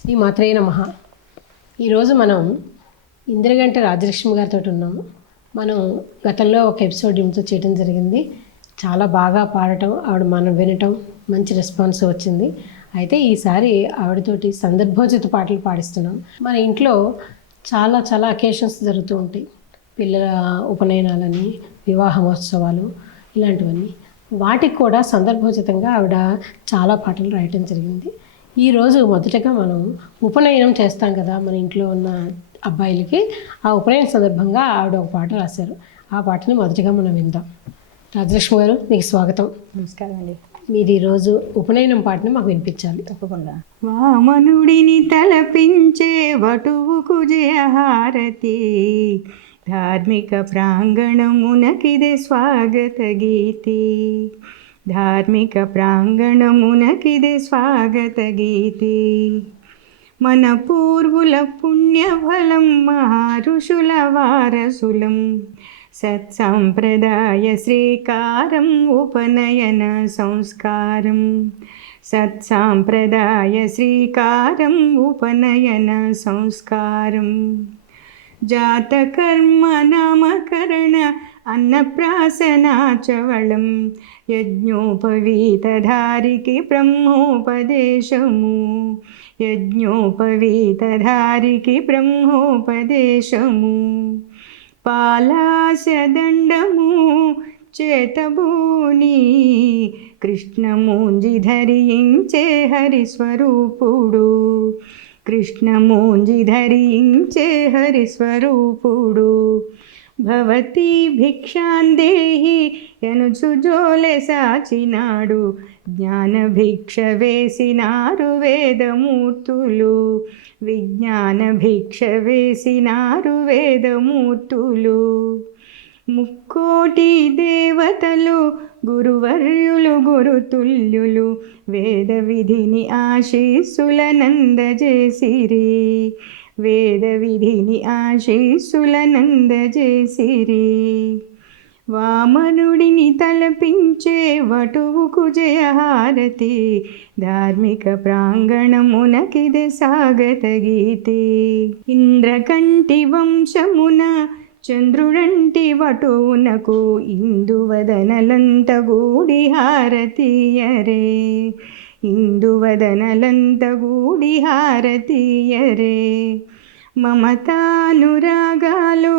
శ్రీ మాత్రే నమః. ఈరోజు మనం ఇంద్రగంటి రాజలక్ష్మి గారితో ఉన్నాము. మనం గతంలో ఒక ఎపిసోడ్ ఇంతో చేయడం జరిగింది. చాలా బాగా పాడటం, ఆవిడ మనం వినటం, మంచి రెస్పాన్స్ వచ్చింది. అయితే ఈసారి ఆవిడతోటి సందర్భోచిత పాటలు పాడిస్తున్నాం. మన ఇంట్లో చాలా చాలా అకేషన్స్ జరుగుతూ ఉంటాయి. పిల్లల ఉపనయనాలని, వివాహ మహోత్సవాలు ఇలాంటివన్నీ. వాటికి కూడా సందర్భోచితంగా ఆవిడ చాలా పాటలు రాయటం జరిగింది. ఈరోజు మొదటగా మనం ఉపనయనం చేస్తాం కదా మన ఇంట్లో ఉన్న అబ్బాయిలకి. ఆ ఉపనయన సందర్భంగా ఆవిడ ఒక పాట రాశారు. ఆ పాటని మొదటగా మనం విందాం. రాజలక్ష్మి గారు, మీకు స్వాగతం. నమస్కారం అండి. మీరు ఈరోజు ఉపనయనం పాటని మాకు వినిపించాలి. తప్పకుండా. వామనుడిని తలపించే వటువుకు జయహారతి, ధార్మిక ప్రాంగణమునకిదే స్వాగత గీతి, ధార్మిక ప్రాంగణమునకిదే స్వాగత గీతి. మన పూర్వుల పుణ్యఫలం, మహారుషుల వారసులం, సత్సంప్రదాయ శ్రీకారం ఉపనయన సంస్కారం, సత్సాంప్రదాయ శ్రీకారం ఉపనయన సంస్కారం. జాతకర్మ నామకరణ అన్నప్రాసనాచవళం, యజ్ఞోపవీతధారికి బ్రహ్మోపదేశము, యజ్ఞోపవీతధారికి బ్రహ్మోపదేశము. పాలాశదండము చేతబూని కృష్ణమూంజి ధరించే హరిస్వరూపుడు, కృష్ణమూంజి ధరించే హరిస్వరూపుడు. భవతి భిక్షాందేహి యనుచు జోలె సాచినాడు, జ్ఞాన భిక్ష వేసినారు వేదమూర్తులు, విజ్ఞాన భిక్ష వేసినారు వేదమూర్తులు. ముక్కోటి దేవతలు గురువర్యులు గురుతుల్యులు, వేద విధిని ఆశీస్సులనందజేసిరి, వేద విధిని ఆశీస్సులనందజేసిరి. వామనుడిని తలపించే వటువుకు జయహారతి, ధార్మిక ప్రాంగణమునకిదే స్వాగత గీతి. ఇంద్రకంటి వంశమున చంద్రుడంటి వటువునకు, ఇందువదనలంత గూడి హారతీయరే, ఇందువదనలంత గూడి హారతీయరే. మమతానురాగాలు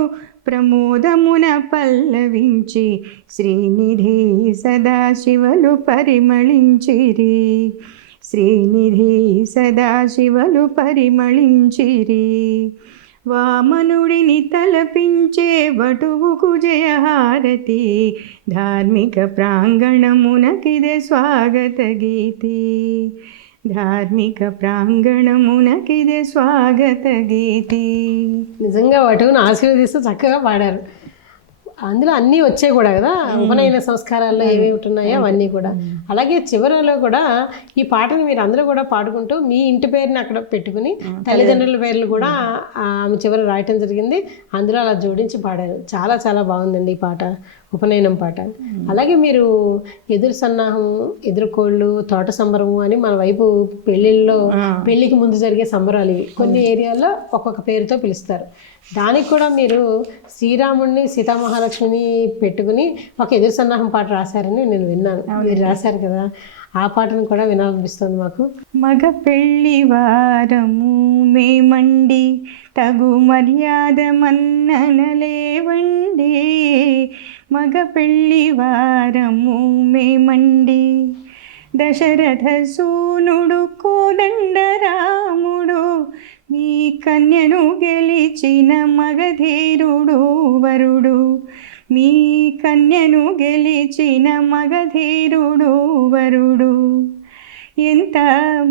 ప్రమోదమున పల్లవించి, శ్రీనిధి సదాశివలు పరిమళించిరి, శ్రీనిధి సదాశివలు పరిమళించిరి. వామనుడిని తలపించే వటువుకు జయహారతి, ధార్మిక ప్రాంగణమునకిదే స్వాగత గీతి, ధార్మిక ప్రాంగణమునకిదే స్వాగత గీతి. నిజంగా వటువును ఆశీర్వదిస్తూ చక్కగా పాడారు. అందులో అన్నీ వచ్చాయి కూడా కదా, ఉపనయన సంస్కారాల్లో ఏమేమి ఉన్నాయో అవన్నీ కూడా. అలాగే చివరలో కూడా ఈ పాటని మీరు అందరూ కూడా పాడుకుంటూ మీ ఇంటి పేరుని అక్కడ పెట్టుకుని తల్లిదండ్రుల పేర్లు కూడా ఆమె చివర రాయటం జరిగింది. అందులో అలా జోడించి పాడారు. చాలా చాలా బాగుందండి ఈ పాట, ఉపనయనం పాట. అలాగే మీరు ఎదురు సన్నాహం, ఎదురుకోళ్ళు, తోట సంబరము అని మన వైపు పెళ్ళిళ్ళలో పెళ్ళికి ముందు జరిగే సంబరాలు ఇవి. కొన్ని ఏరియాల్లో ఒక్కొక్క పేరుతో పిలుస్తారు. దానికి కూడా మీరు శ్రీరాముడిని సీతామహాలక్ష్మిని పెట్టుకుని ఒక ఎదురు సన్నాహం పాట రాశారని నేను విన్నాను. మీరు రాశారు కదా, ఆ పాటను కూడా వినాలనిపిస్తుంది మాకు. మగ పెళ్ళి వారము మేమండి, తగు మర్యాద మన్ననలేవండి, మగ పెళ్ళి వారము మేమండి. దశరథ సూనుడు కోదండరాముడు, మీ కన్యను గెలిచిన మగధీరుడు వరుడు, మీ కన్యను గెలిచిన మగధీరుడు వరుడు. ఎంత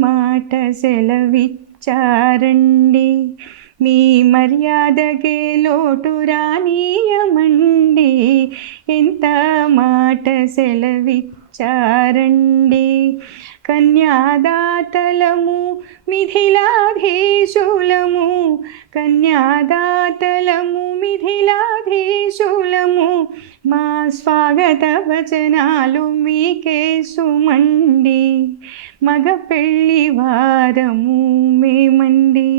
మాట సెలవిచ్చారండి, మీ మర్యాదకే లోటు రానీయమండి, ఎంత మాట సెలవిచ్చారండి. కన్యాదాతలము మిథిలాధీశులము, కన్యాదాతలము మిథిలాధీశులము, మా స్వాగత వచనాలు మీకే సుమండి. మగ పెళ్ళి వారము మేమండి.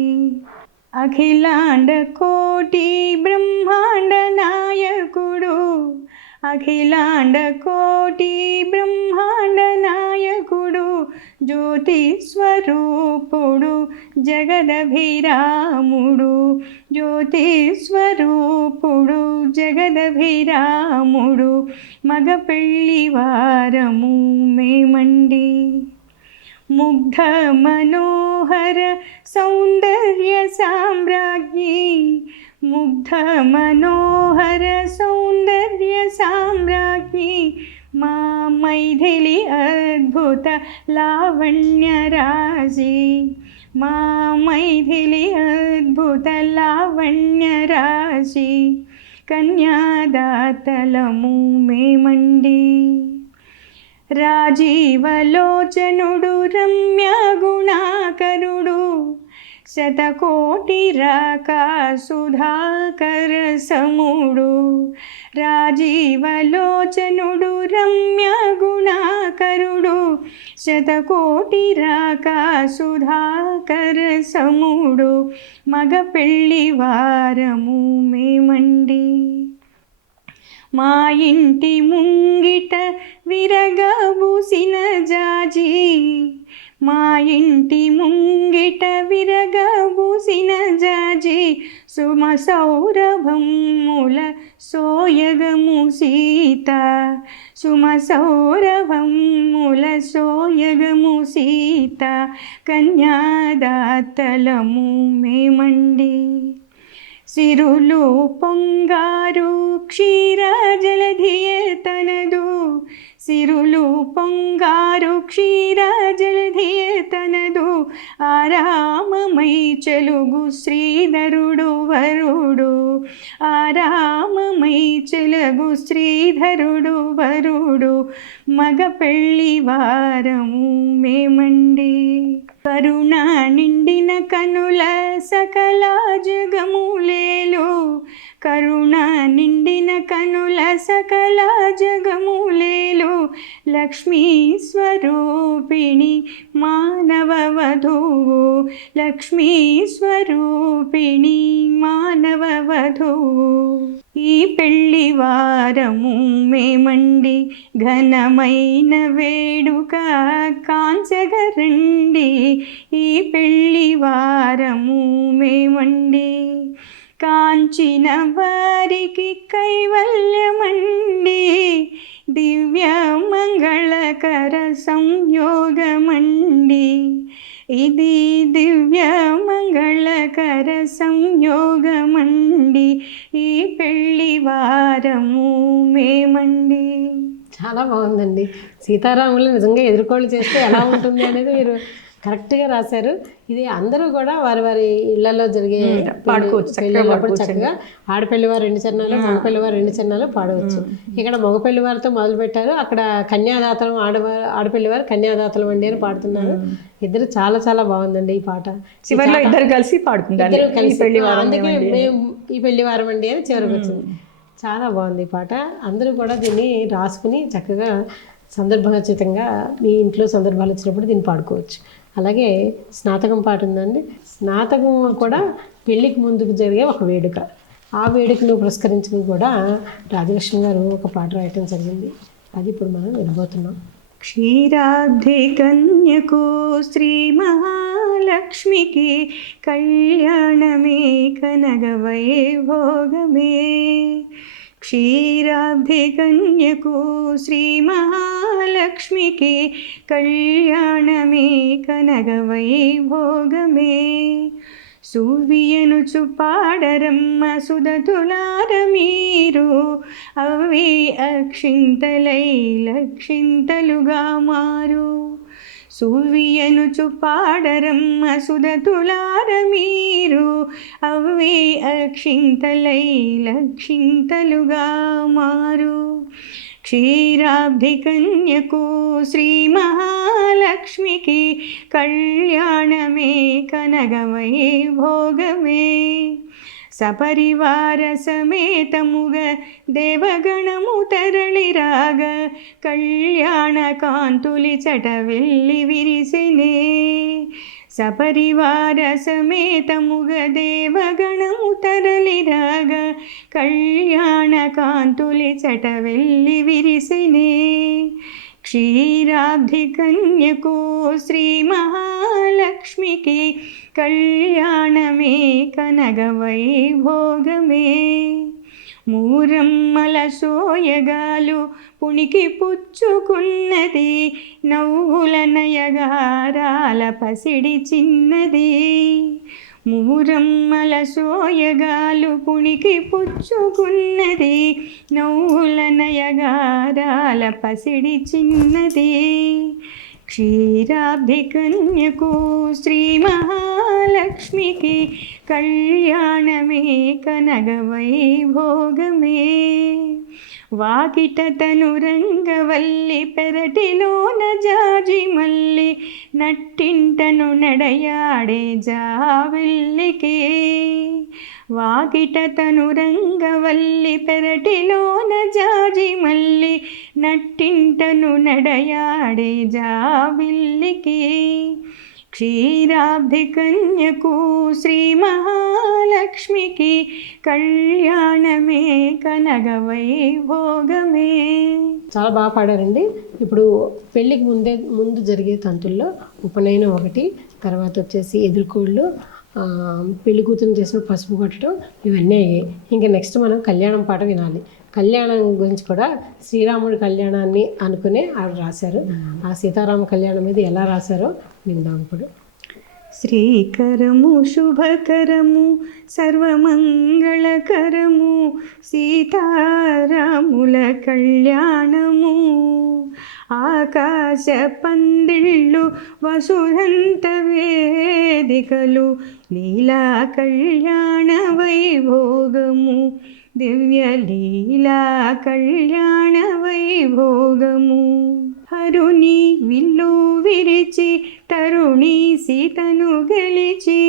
అఖిలాండ కోటి బ్రహ్మాండ నాయకుడు, అఖిలాండ కోటి బ్రహ్మాండ నాయకుడు, జ్యోతి స్వరూపుడు జగదభిరాముడు, జ్యోతి స్వరూపుడు జగదభిరాముడు, మగ పెళ్ళి వారము మేమండి. ముగ్ధ మనోహర సౌందర్య సామ్రాజ్ఞి, ముగ్ధ మనోహర సౌందర్య సామ్రాజ్ఞి, మా మైథిలి అద్భుత లావణ్య రాజి, మా మైథిలి అద్భుత లావణ్య రాజి, కన్యాదాతలము మేమండి. రాజీవలోచనుడు రమ్య గుణాకరుడు, శతకోటి రాకా సుధాకర సముడు, రాజీవలోచనుడు రమ్య గుణాకరుడు, శతకోటి రాకా సుధాకర సముడు, మగ పెళ్ళి వారము మేమండి. మా ఇంటి ముంగిట విరగబూసిన జాజి, మా ఇంటి ముంగిట విరగబూసిన జాజి, సుమ సౌరభముల సోయగము సీత, సుమ సౌరభముల సోయగము సీత, కన్యాదాతలము మేమండి. సిరులు పొంగారు క్షీర జలధియ తనదు, సిరులు పొంగారు క్షీర జలధియ తనదు, ఆరామమై చెలుగు శ్రీధరుడు వరుడు, ఆరామమై చెలుగు శ్రీధరుడు వరుడు, మగ పెళ్ళి వారము మేమండి. కరుణ నిండిన కనుల సకల జగములేలు, కరుణ నిండిన కనుల సకల జగములేలు, లక్ష్మీ స్వరూపిణి మానవ వధువు, లక్ష్మీ స్వరూపిణి మానవ వధువు, ఈ పెళ్ళి వారము మేమండి. ఘనమైన వేడుక కాంచగరండి, ఈ పెళ్ళి వారము మేమండి. కాంచిన వారికి కైవల్యమండి, దివ్య మంగళకర సంయోగమండి, ఇది దివ్య మంగళకర సంయోగమండి, ఈ పెళ్ళి వారము మేమండి. చాలా బాగుందండి. సీతారాములు నిజంగా ఎదుర్కోళ్ళు చేస్తే ఎలా ఉంటుంది అనేది మీరు కరెక్ట్గా రాశారు. ఇది అందరూ కూడా వారి వారి ఇళ్లలో జరిగే పెళ్ళిళ్ళప్పుడు చక్కగా ఆడపెళ్లివారు 2 చరణాలు, మగపెళ్లివారు 2 చరణాలు పాడవచ్చు. ఇక్కడ మగపెళ్లివారితో మొదలు పెట్టారు, అక్కడ కన్యాదాతలం ఆడపెళ్లివారు కన్యాదాతలం అండి అని పాడుతున్నారు. ఇద్దరు చాలా చాలా బాగుందండి ఈ పాట. చివరిలో ఇద్దరు కలిసి పాడుకుంటారు, అందుకే మేము ఈ పెళ్లివారం అండి అని చివరికి వచ్చింది. చాలా బాగుంది ఈ పాట. అందరూ కూడా దీన్ని రాసుకుని చక్కగా సందర్భోచితంగా మీ ఇంట్లో సందర్భాలు వచ్చినప్పుడు దీన్ని పాడుకోవచ్చు. అలాగే స్నాతకం పాట ఉందండి. స్నాతకం కూడా పెళ్ళికి ముందుకు జరిగే ఒక వేడుక. ఆ వేడుకను పురస్కరించుకుని కూడా రాజలక్ష్మి గారు ఒక పాట రాయటం జరిగింది. అది ఇప్పుడు మనం వినబోతున్నాం. క్షీరాబ్ధి కన్యకు శ్రీ మహాలక్ష్మికి కళ్యాణమే కనగ వైభోగమే, క్షీరాబ్ధి కన్యకు శ్రీ మహాలక్ష్మికి కళ్యాణమే కనగ వైభోగమే, సూవియనుచు పాడరమ్మ సుధతులార మీరు, అవి అక్షింతలై లక్షింతలుగా మారు, సూవియనుచు పాడరమ్మ సుధతులార మీరు, అవి అక్షింతలై లక్షింతలుగా మారు, క్షీరాబ్ధి కన్యకు శ్రీ మహాలక్ష్మికి కళ్యాణమే కనగ వైభోగమే, సపరివార సమేతముగ దేవగణము తరలిరాగ, కళ్యాణ కాంతులి చట వెళ్ళి విరిసినే, సపరివార సమేతముగ దేవగణము తరలిరాగా కళ్యాణ కాంతులి చట వెళ్ళి విరిసినే. క్షీరాబ్ధి కన్యకు శ్రీ మహాలక్ష్మికి కళ్యాణమే కనగ వైభోగమే. మూరమ్మల సోయగాలు పుణికి పుచ్చుకున్నది, నవ్వుల నయగారాల పసిడి చిన్నది. మూరమ్మల సోయగాలు పుణికి పుచ్చుకున్నది, నవ్వుల నయగారాల పసిడి చిన్నది. క్షీరాబ్ధి కన్యకు శ్రీ మహాలక్ష్మికి కళ్యాణమే కనగ వైభోగమే. వాకిట తను రంగవల్లి పెరటిలోన జాజి మల్లి నట్టింటను నడయాడే జావిల్లికే. వాకిట తను రంగవల్లి పెరటిలోన జాజి మల్లి నట్టింటను నడయాడే జావిల్లికే. క్షీరాబ్ధి కన్యకు శ్రీ మహాలక్ష్మికి కళ్యాణమే కనగ వైభోగమే. చాలా బాగా పాడారండి. ఇప్పుడు పెళ్ళికి ముందు జరిగే తంతుల్లో ఉపనయనం ఒకటి, తర్వాత వచ్చేసి ఎదుర్కోళ్ళు, పెళ్లి కూతురు చేసిన పసుపు కొట్టడం, ఇవన్నీ అయ్యాయి. ఇంకా నెక్స్ట్ మనం కళ్యాణం పాట వినాలి. కళ్యాణం గురించి కూడా శ్రీరాముడి కళ్యాణాన్ని అనుకునే ఆవిడ రాశారు. ఆ సీతారామ కళ్యాణం మీద ఎలా రాశారో విందాం ఇప్పుడు. శ్రీకరము శుభకరము సర్వమంగళకరము సీతారాముల కళ్యాణము. ఆకాశ పందిళ్ళు వసుధంత వేదికలు లీలా కళ్యాణ వైభోగము. దివ్య లీలా కళ్యాణ వైభోగము. హరుని విల్లు విరిచి తరుణి సీతను గెలిచి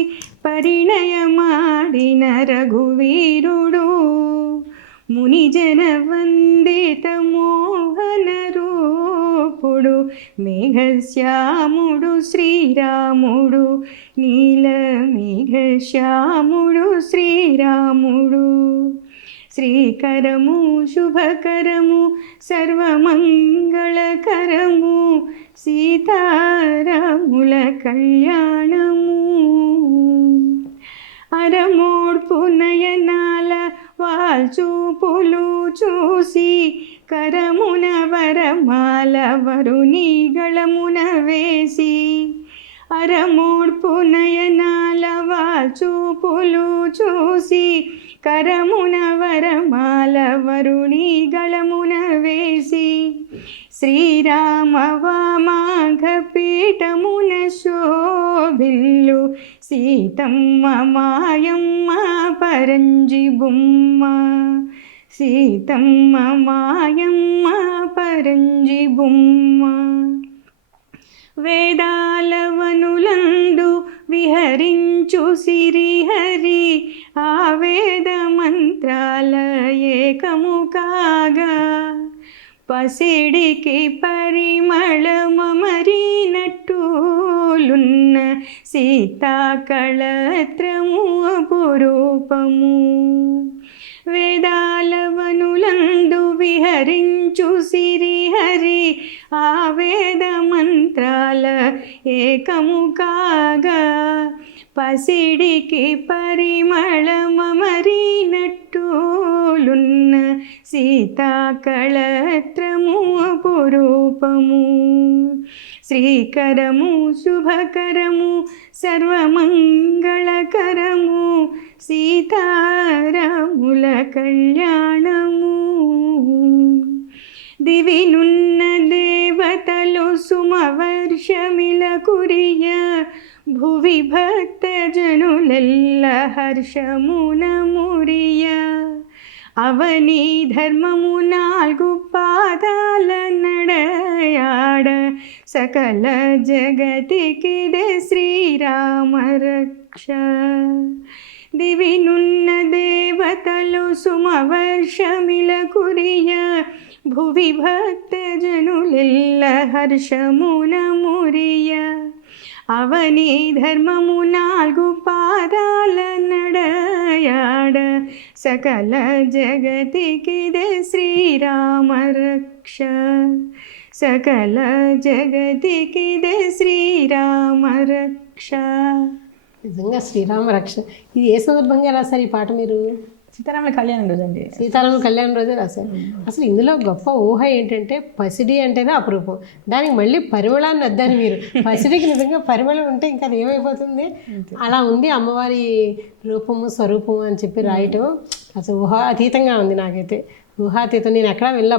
పరిణయమాడిన రఘువీరుడు. మునిజన వందిత మోహన రూపుడు మేఘశ్యాముడు శ్రీరాముడు. నీల మేఘశ్యాముడు శ్రీరాముడు. శ్రీకరము శుభకరము సర్వమంగళకరము సీతారాముల కళ్యాణము. అరమోడ్పు నయనాల వాల్చూపులు చూసి కరమున వరమాల వరుని గళమున వేసి. అరమోడ్పు నయనాల వాల్చూపులు చూసి కరమున వరమాల వరుణి గళమున వేసి. శ్రీరామ వామాఘ పీఠమున శోభిల్లు సీతమ్మ మాయమ్మ పరంజి బొమ్మ. సీతమ్మ మాయమ్మ పరంజి బొమ్మ. వేదాల వనులందు విహరించు సిరిహరి ఆ వేద మంత్రాల ఏకము కాగా. పసిడికి పరిమళమరినట్టులున్న సీతాకళత్రము అపురూపము. వేదాల వనులందు విహరించు సిరిహరి ఆ వేద మంత్రాల ఏకము కాగా. పసిడికి పరిమళమరినట్టులున్న సీతాకళత్రము అపురూపము. శ్రీకరము శుభకరము సర్వమంగళకరము సీతారాముల కళ్యాణము. దివినున్న దేవతలు సుమవర్షమిల కురియ భువి భక్త జనులెల్ల హర్షమున మురియ. అవని ధర్మము నాలుగు పాదాల నడయాడ సకల జగతికిదే శ్రీరామ రక్ష. దివినున్న దేవతలు సుమవర్షమిల కురియ భువి భక్త జనులెల్ల హర్షమున మురియ. అవని ధర్మము 4 పాదాల నడయాడ సకల జగతికిదే శ్రీరామ రక్ష సకల జగతికిదే శ్రీరామ రక్ష. నిజంగా శ్రీరామ రక్ష. ఇది ఏ సందర్భంగా రాశారు ఈ పాట మీరు? సీతారాముల కళ్యాణం రోజు అండి. సీతారాముల కళ్యాణం రోజే రాశారు. అసలు ఇందులో గొప్ప ఊహ ఏంటంటే పసిడి అంటేనే అపురూపం, దానికి మళ్ళీ పరిమళాన్ని వద్దని మీరు. పసిడికి నిజంగా పరిమళం ఉంటే ఇంకా అది ఏమైపోతుంది, అలా ఉంది అమ్మవారి రూపము స్వరూపము అని చెప్పి రాయటం అసలు ఊహాతీతంగా ఉంది నాకైతే. ఊహాతీతం. నేను ఎక్కడా వెళ్ళా.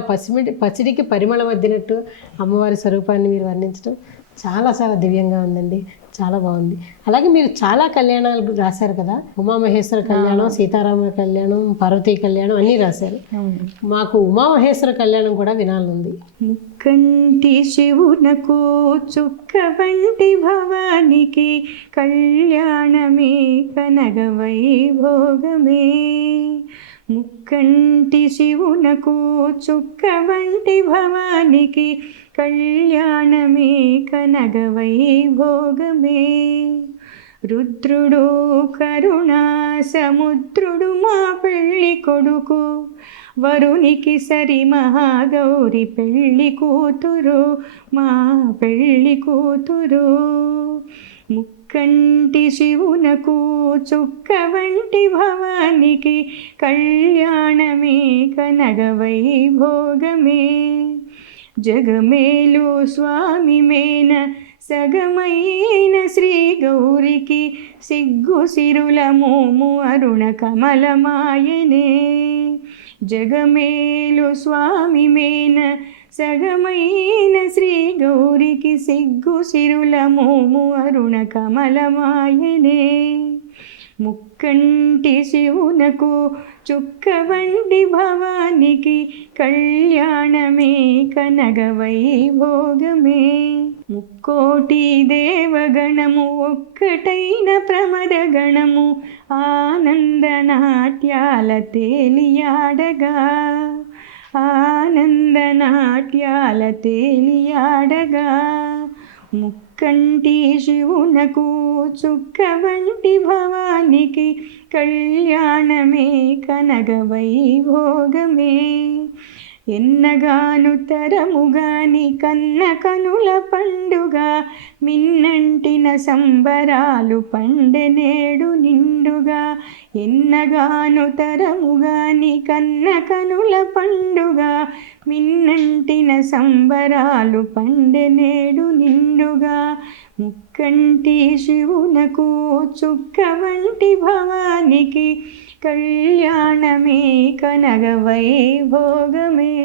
పసిడికి పరిమళం వద్దినట్టు అమ్మవారి స్వరూపాన్ని మీరు వర్ణించడం చాలా చాలా దివ్యంగా ఉందండి. చాలా బాగుంది. అలాగే మీరు చాలా కళ్యాణాలు రాశారు కదా, ఉమామహేశ్వర కళ్యాణం, సీతారామ కళ్యాణం, పార్వతీ కళ్యాణం అన్నీ రాశారు. మాకు ఉమామహేశ్వర కళ్యాణం కూడా వినాలనుంది. ముక్కంటి శివునకు చుక్క వంటి భవానికి కళ్యాణమే కనగ వైభోగమే. ముక్కంటి శివునకు చుక్క వంటి భవానికి కళ్యాణమే కనగ వైభోగమే. రుద్రుడు కరుణా సముద్రుడు మా పెళ్ళి కొడుకు, వరునికి సరి మహాగౌరి పెళ్ళి కూతురు, మా పెళ్ళి కూతురు. ముక్కంటి శివునకు చుక్క వంటి భవానికి కళ్యాణమే కనగ వైభోగమే. జగమేలు స్వామి మేన సగమైన శ్రీ గౌరికి సిగ్గు సిరుల మోము అరుణ కమలమాయనే. జగమేలు స్వామి మేన సగమైన శ్రీ గౌరికి సిగ్గు సిరుల మోము అరుణ కమలమాయనే. ముక్కంటి శివునకు చుక్క వంటి భవానికి కళ్యాణమే కనగ వైభోగమే. ముక్కోటి దేవగణము ఒక్కటైన ప్రమద గణము ఆనందనాట్యాల తేలియాడగా, ఆనందనాట్యాల తేలియాడగా. ముక్కంటి శివునకు చుక్క వంటి భవానికి కళ్యాణమే కనగ వైభోగమే. ఎన్నగాను తరముగాని కన్న కనుల పండుగ మిన్నంటిన సంబరాలు పండెనేడు నిండుగా. ఎన్నగాను తరముగాని కన్న కనుల పండుగ మిన్నంటిన సంబరాలు పండెనేడు నిండుగా. ముక్కంటి శివునకు చుక్క వంటి భవానికి కళ్యాణమే కనగ వైభోగమే.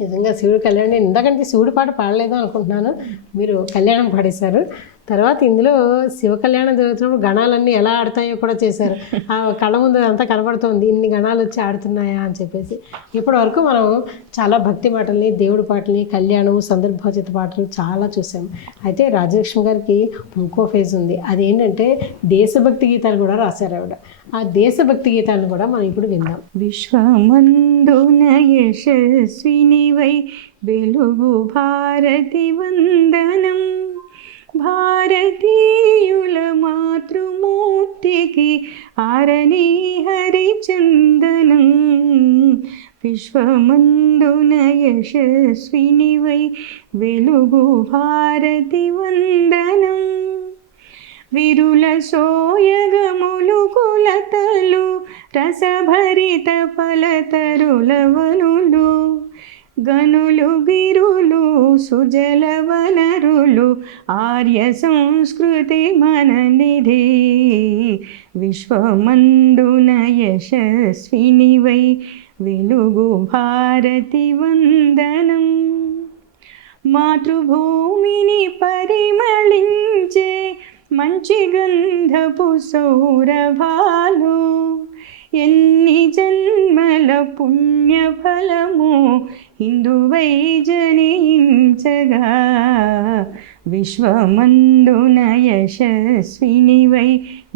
నిజంగా శివుడు కళ్యాణం. ఇందాకంటే శివుడి పాట పాడలేదు అనుకుంటున్నాను, మీరు కళ్యాణం పాడేశారు. తర్వాత ఇందులో శివ కళ్యాణం జరుగుతున్నప్పుడు గణాలన్నీ ఎలా ఆడతాయో కూడా చేశారు. ఆ కళ్ళ ముందు అంతా కనబడుతోంది, ఇన్ని గణాలు వచ్చి ఆడుతున్నాయా అని చెప్పేసి. ఇప్పటి వరకు మనం చాలా భక్తి పాటల్ని, దేవుడి పాటల్ని, కళ్యాణం, సందర్భోచిత పాటలు చాలా చూసాం. అయితే రాజలక్ష్మి గారికి ఇంకో ఫేజ్ ఉంది. అదేంటంటే దేశభక్తి గీతాలు కూడా రాశారు ఆవిడ. ఆ దేశభక్తి గీతాలను కూడా మనం ఇప్పుడు విందాం. విశ్వమందున యశస్వినివై వెలుగు భారతి వందనం, భారతీయుల మాతృమూర్తికి ఆరణి హరిచందనం. విశ్వమందున యశస్వినివై వెలుగు భారతి వందనం, విరుల సోయగములు కులతలు రసభరిత ఫలతరులవనులు, గనులు గిరులు సుజల వనరులు ఆర్య సంస్కృతి మననిధి. విశ్వమందున యశస్వినివై వెలుగు భారతి వందనం. మాతృభూమిని పరిమళించే మంచి గంధపు సౌరభాలు, ఎన్ని జన్మల పుణ్యఫలము హిందువై జనించగా. విశ్వమందున యశస్వినివై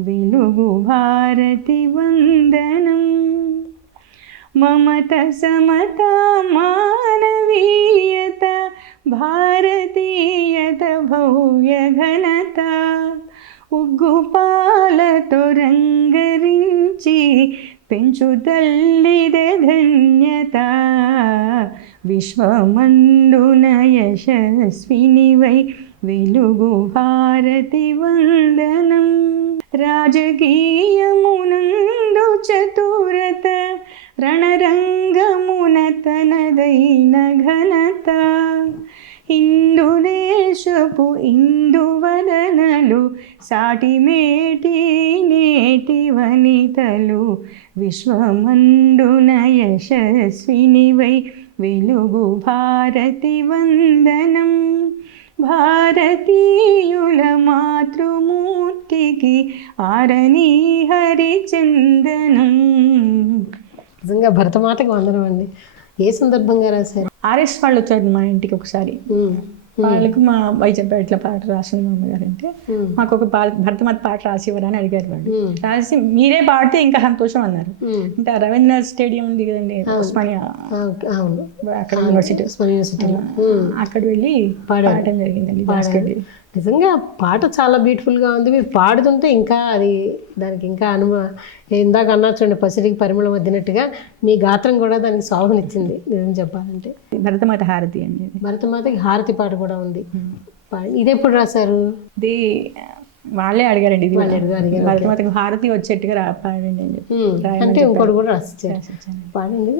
వెలుగు భారతి వందనం. మమత సమత మానవీయత భారతీయత భవ్య ఘనత ఉగ్గుపాలతో రంగరించి పెంచు తల్లిదే ధన్యత విశ్వమందున యశస్వినివై వెలుగు భారతి వందనం రాజకీయమునందు చతురత రణరంగమున తనదైన ఘనత హిందూ దేశపు ఇందువదనలు సాటిమేటి నేటి వనితలు విశ్వమందున యశస్వినివై వెలుగు భారతి వందనం భారతీయుల మాతృమూర్తికి ఆరణి హరిచందనం. నిజంగా భరతమాతకి వందనం అండి. ఏ సందర్భంగా రాశారు? ఆర్ఎస్ వాళ్ళు వచ్చారు మా ఇంటికి ఒకసారి. వాళ్ళకి మా వైజంపేటలో పాట రాసింది మా అమ్మగారు. అంటే మాకు ఒక భరతమాత పాట రాసి ఇవ్వరని అడిగారు వాళ్ళు. రాసి మీరే పాడితే ఇంకా సంతోషం అన్నారు. అంటే ఆ రవీంద్రనాథ్ స్టేడియం ఉంది కదండి ఉస్మానియా, అక్కడ యూనివర్సిటీలో, అక్కడ వెళ్ళి పాడటం జరిగిందండి. నిజంగా పాట చాలా బ్యూటిఫుల్గా ఉంది. మీరు పాడుతుంటే ఇంకా అది దానికి ఇంకా ఇందాక అన్నా చూడండి, పసిడికి పరిమళం వద్దినట్టుగా మీ గాత్రం కూడా దానికి శోభనిచ్చింది. నిజం చెప్పాలంటే భరతమాత హారతి అండి. భరతమాతకి హారతి పాట కూడా ఉంది. ఇది ఎప్పుడు రాశారు? ఇది వాళ్ళే అడిగారండి. ఇది భరతమాతకి హారతి వచ్చేట్టుగా పాడండి అని చెప్పి. అంటే ఇంకోటి కూడా రాసిచ్చారు. పాడండి.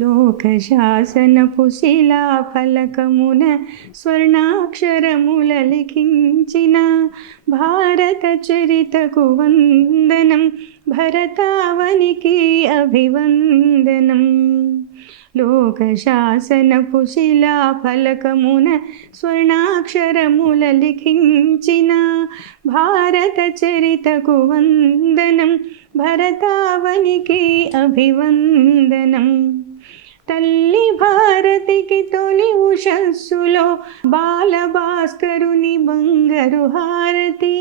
లోకశాసనపు శిలా ఫలకమున స్వర్ణాక్షరముల లిఖించిన భారత చరితకు వందనం భరతావనికి అభివందనం. లోకశాసనపు శిలా ఫలకమున స్వర్ణాక్షరముల లిఖించిన భారత చరితకు వందనం భరతావనికి అభివందనం. తల్లి భారతికి తొలి ఉషస్సులో బాలభాస్కరుని బంగారు హారతి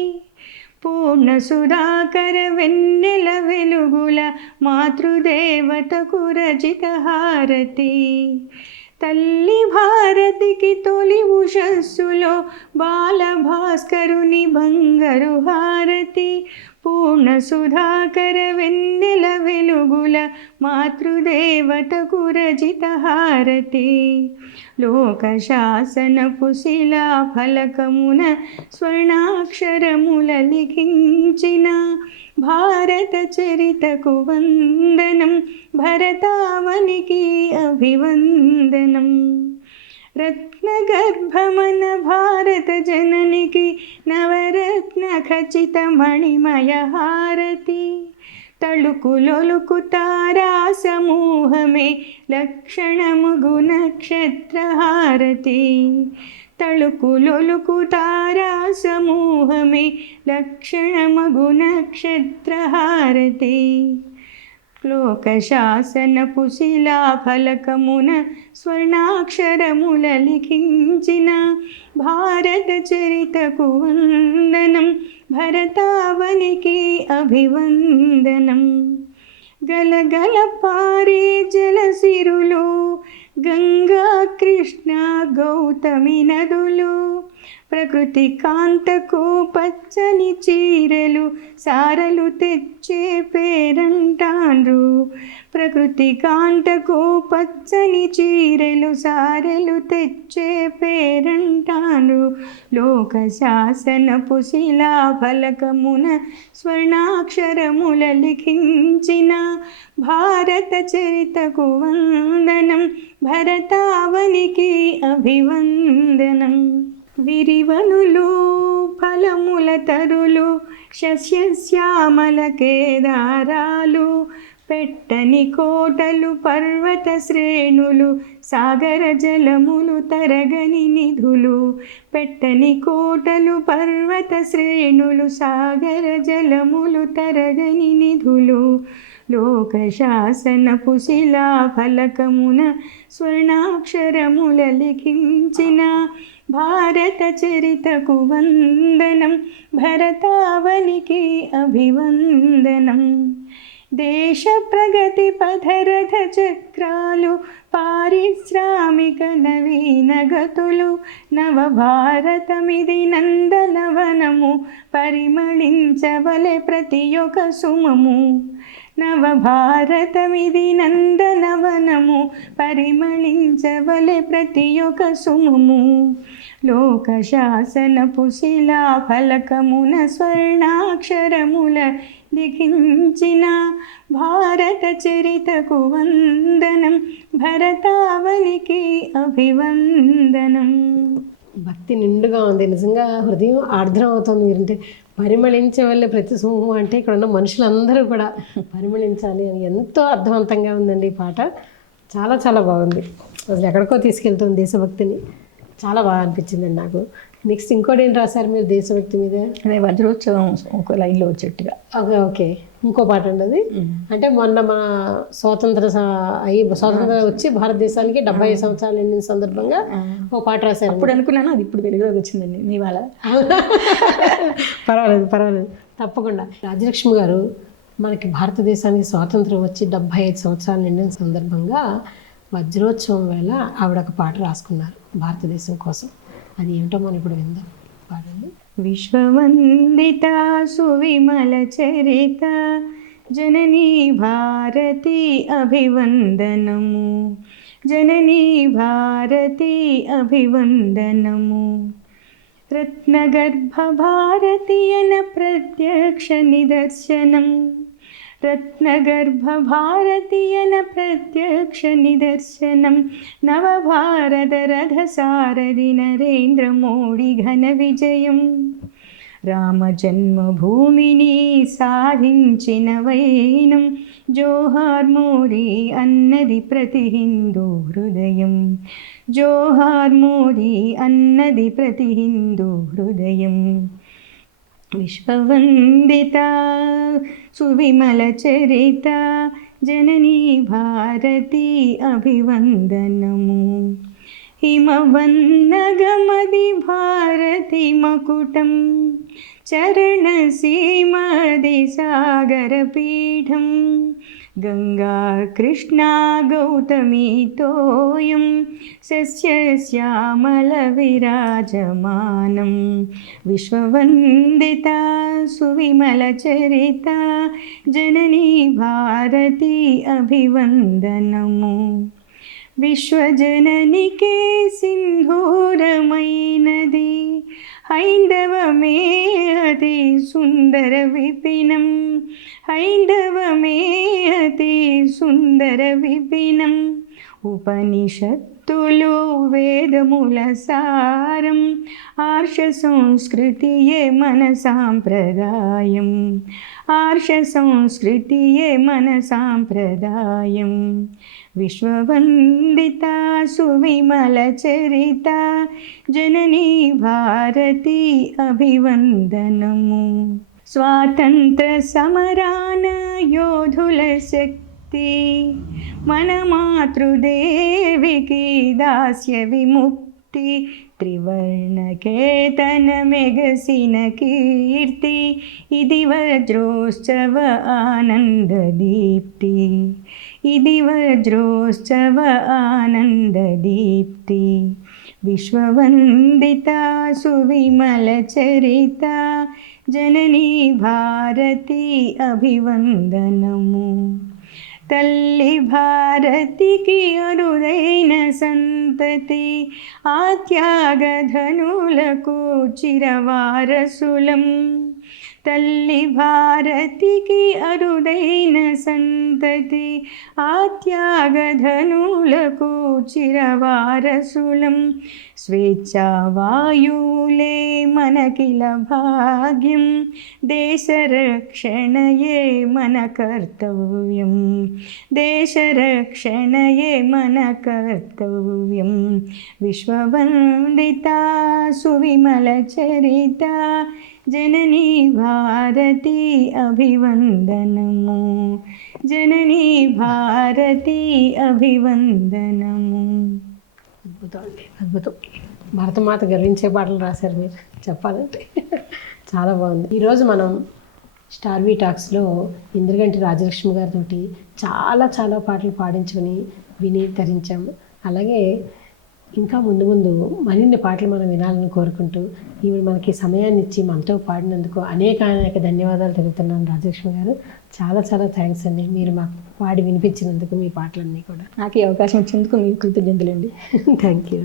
పూర్ణ సుధాకర వెన్నెల వెలుగుల మాతృదేవతకు రచిత హారతి. తల్లి భారతికి తొలి ఉషస్సులో బాలభాస్కరుని బంగారు హారతి పూర్ణ సుధాకర వెన్నెల వెలుగుల మాతృదేవతకు రచిత హారతి. లోకశాసనపు శిలా ఫలకమున స్వర్ణాక్షరముల లిఖించిన భారత చరితకు వందనం భరతావనికి అభివందనం. రత్నగర్భమన భారత జననికి నవరత్న ఖచిత మణిమయ హారతి తళుకులొలుకు తారా సమూహమే లక్షణముగు నక్షత్ర హారతి తళుకులొలుకు తారా సమూహమే లక్షణమగు నక్షత్ర హారతి. లోకశాసనపు శిలా ఫలకమున స్వర్ణాక్షరముల లిఖించిన భారత చరితకు వందనం భరతావనికి అభివందనం. గలగల పారే జలసిరులు గంగా కృష్ణ గౌతమి నదులు ప్రకృతి కాంతకు పచ్చని చీరలు సారలు తెచ్చే పేరంటాండ్రు. ప్రకృతి కాంతకు పచ్చని చీరలు సారలు తెచ్చే పేరంటాండ్రు. లోకశాసనపు శిలా ఫలకమున స్వర్ణాక్షరముల లిఖించిన భారత చరితకు వందనం భరతావనికి అభివందనం. విరివనులు ఫలముల తరులు శస్యశ్యామల కేదారాలు పెట్టని కోటలు పర్వత శ్రేణులు సాగర జలములు తరగని నిధులు పెట్టని కోటలు పర్వత శ్రేణులు సాగర జలములు తరగని నిధులు. లోకశాసనపు శిలా ఫలకమున స్వర్ణాక్షరముల లిఖించిన భారత చరితకు వందనం భరతావనికి అభివందనం. దేశ ప్రగతి పథరథ చక్రాలు పారిశ్రామిక నవీన గతులు నవభారతమిది నందనవనము పరిమళించవలె ప్రతి ఒక్క సుమము నవభారతమిది నందనవనము పరిమళించవలె ప్రతి ఒక్క సుమము లోక శాసనపు శిలా ఫలకమున స్వర్ణాక్షరముల లిఖించిన భారత చరితకు వందనం భరతావనికి అభివందనం. భక్తి నిండుగా ఉంది, నిజంగా హృదయం ఆర్ద్రం అవుతుంది మీరంటే. పరిమళించే వాళ్ళే ప్రతి సమూహం అంటే ఇక్కడ ఉన్న మనుషులందరూ కూడా పరిమళించాలి అని ఎంతో అర్థవంతంగా ఉందండి ఈ పాట. చాలా చాలా బాగుంది, అసలు ఎక్కడికో తీసుకెళ్తుంది దేశభక్తిని. చాలా బాగా అనిపించిందండి నాకు. నెక్స్ట్ ఇంకోటి ఏం రాశారు మీరు దేశభక్తి మీద? అదే వజ్రోత్సవం ఒక లైన్లో వచ్చేట్టుగా. ఓకే ఓకే, ఇంకో పాట అండి అది. అంటే మొన్న మన స్వాతంత్రం వచ్చి భారతదేశానికి 70 సంవత్సరాలు నిండిన సందర్భంగా ఓ పాట రాశారు. అప్పుడు అనుకున్నాను అది ఇప్పుడు వెలుగులోకి వచ్చిందండి మీ వాళ్ళ. పర్వాలేదు పర్వాలేదు, తప్పకుండా. రాజలక్ష్మి గారు, మనకి భారతదేశానికి స్వాతంత్రం వచ్చి 75 సంవత్సరాలు నిండిన సందర్భంగా వజ్రోత్సవం వేళ ఆవిడ ఒక పాట రాసుకున్నారు భారతదేశం కోసం. అది ఏమిటో మనం ఇప్పుడు విందాం, పాడండి. విశ్వవందిత సువిమల చరిత జననీ భారతి అభివందనము, జననీ భారతి అభివందనము. రత్నగర్భ భారతీయన ప్రత్యక్ష నిదర్శనం, రత్నగర్భ భారతీయన ప్రత్యక్ష నిదర్శనం. నవభారత రథ సారథి నరేంద్ర మోడీ ఘన విజయం. రామ జన్మభూమిని సాధించిన వైనం, జోహార్ మోడీ అన్నది ప్రతి హిందూ హృదయం, జోహార్ మోడీ అన్నది ప్రతి హిందూ హృదయం. విశ్వవందిత సువిమల చరిత జననీ భారతి అభివందనము. హిమవన్నగమది భారతి మకుటం, చరణసీమది సాగరపీఠం. గంగా కృష్ణా గౌతమీ తోయం, సస్యశ్యామల విరాజమానం. విశ్వవందిత సువిమల చరిత జననీ భారతి అభివందనము. విశ్వజననికే సింధూరమైనది హైందవమే అతి సుందర విపినం, హైందవమే అతి సుందర విపినం. ఉపనిషత్తులు వేదముల సారం, ఆర్ష సంస్కృతియే మన సాంప్రదాయం, ఆర్ష సంస్కృతియే మన సాంప్రదాయం. విశ్వవందిత సువిమల చరిత జననీ భారతి అభివందనము. స్వాతంత్ర సమరాన యోధుల శక్తి, మన మాతృదేవికి దాస్య విముక్తి. త్రివర్ణ కేతన మెగసిన కీర్తి, ఇది వజ్రోత్సవ ఆనంద దీప్తి, ఇది వజ్రోత్సవ ఆనంద దీప్తి. విశ్వవందిత సువిమల చరిత జననీ భారతి అభివందనము. తల్లి భారతికి అరుదైన సంతతి, ఆ త్యాగధనులకు చిరవారసులం. తల్లి భారతికి అరుదైన సంతతి, ఆ త్యాగధనులకు చిరవారసులం. స్వేచ్ఛావాయువులే మనకిల భాగ్యం, దేశరక్షణయే మన కర్తవ్యం, దేశరక్షణయే మన కర్తవ్యం. విశ్వవందిత సువిమల చరిత జననీ భారతి అభివందనము, జననీ భారతి అభివందనము. అద్భుతం అండి, అద్భుతం. భరతమాత గర్వించే పాటలు రాశారు మీరు చెప్పాలంటే. చాలా బాగుంది. ఈరోజు మనం స్టార్వీ టాక్స్లో ఇంద్రగంటి రాజలక్ష్మి గారితో చాలా చాలా పాటలు పాడించుకొని విని తరించాము. అలాగే ఇంకా ముందు ముందు మరిన్ని పాటలు మనం వినాలని కోరుకుంటూ ఈవిడ మనకి సమయాన్ని ఇచ్చి మనతో పాడినందుకు అనేక ధన్యవాదాలు తెలుపుతున్నాను రాజలక్ష్మి గారు. చాలా చాలా థ్యాంక్స్ అండి, మీరు మాకు పాడి వినిపించినందుకు మీ పాటలన్నీ కూడా. నాకు ఈ అవకాశం ఇచ్చినందుకు మీకు కృతజ్ఞతలండి. Thank you.